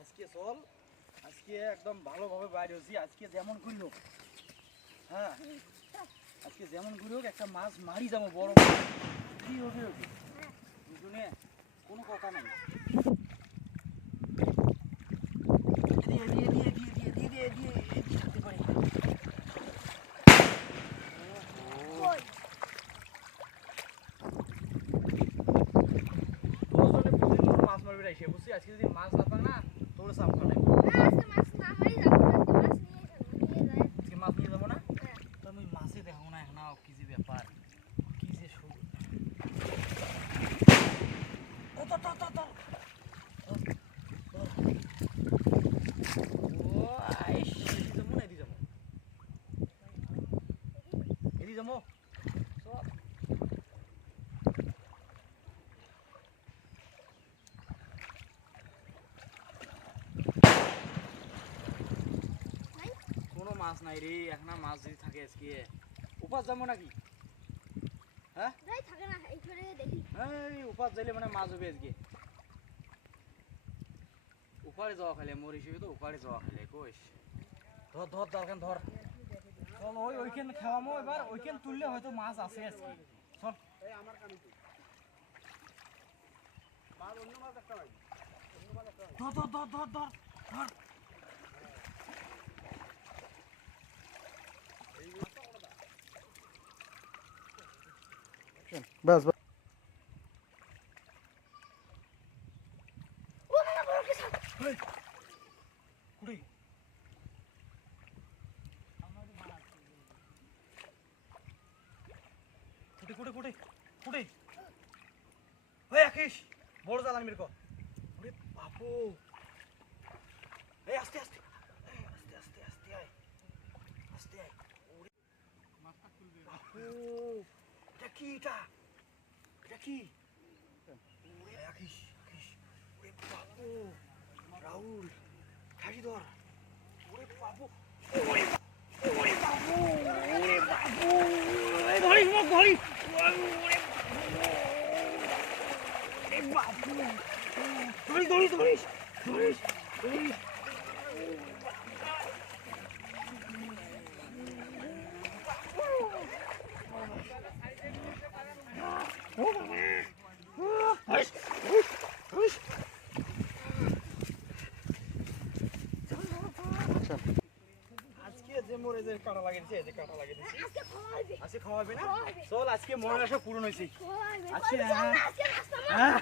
আজকে চল, আজকে একদম ভালোভাবে বাইরে হচ্ছি আজকে যেমন করল হ্যাঁ আজকে যেমন করি হোক একটা মাছ মারি যাব বড়। কি হবে দুজনে কোনো কথা নাই। এসে বুঝছি আজকে যদি মাছ না পাক না তোর সাম খাবে। আজকে মাছ না নিয়ে যাব হ্যাঁ। তো আমি মাছে দেখো না এখন কি যে ব্যাপার কি যে শুরু। ও তো তো তো ও আইস এদি এদি যাব। এদি যাব চল নাই? কোনো মাছ নাই রে এখন মাছ যদি থাকে আজকে। উপাস যাব নাকি? হ্যাঁ? থাকে না এই করে দেখি। এই উপাস যাইলে মানে মাছ হবে আজকে। উপারে যাওয়া খালে মোর হিসেবে তো উপারে যাওয়া খালে কইস। ধর ধর দরকার ধর। চল ওই ওইখান খাওয়ামো এবার ওইখান তুললে হয়তো মাছ আছে আজকে। চল। ধর। কুটে কুটে কুটে কুটে ওই আকিস বড় জাল আনবির কো ওরে বাপু। এই আস্তে আস্তে। আস্তে আস্তে আস্তে আয়। আস্তে আয়। ওরে বাপু এটা কি এটা? Aquí. Aquí. Uy, papu. Raúl. Caridor. Uy, papu. Uy, Uy, papu. Uy, papu. Goli, goli. Uy, papu. Uy, papu. Goli, goli, goli. Goli, goli. আজকে খাওয়াবে না? চল আজকে আশা পূরণ হয়েছে খাওয়াইবে। আজকে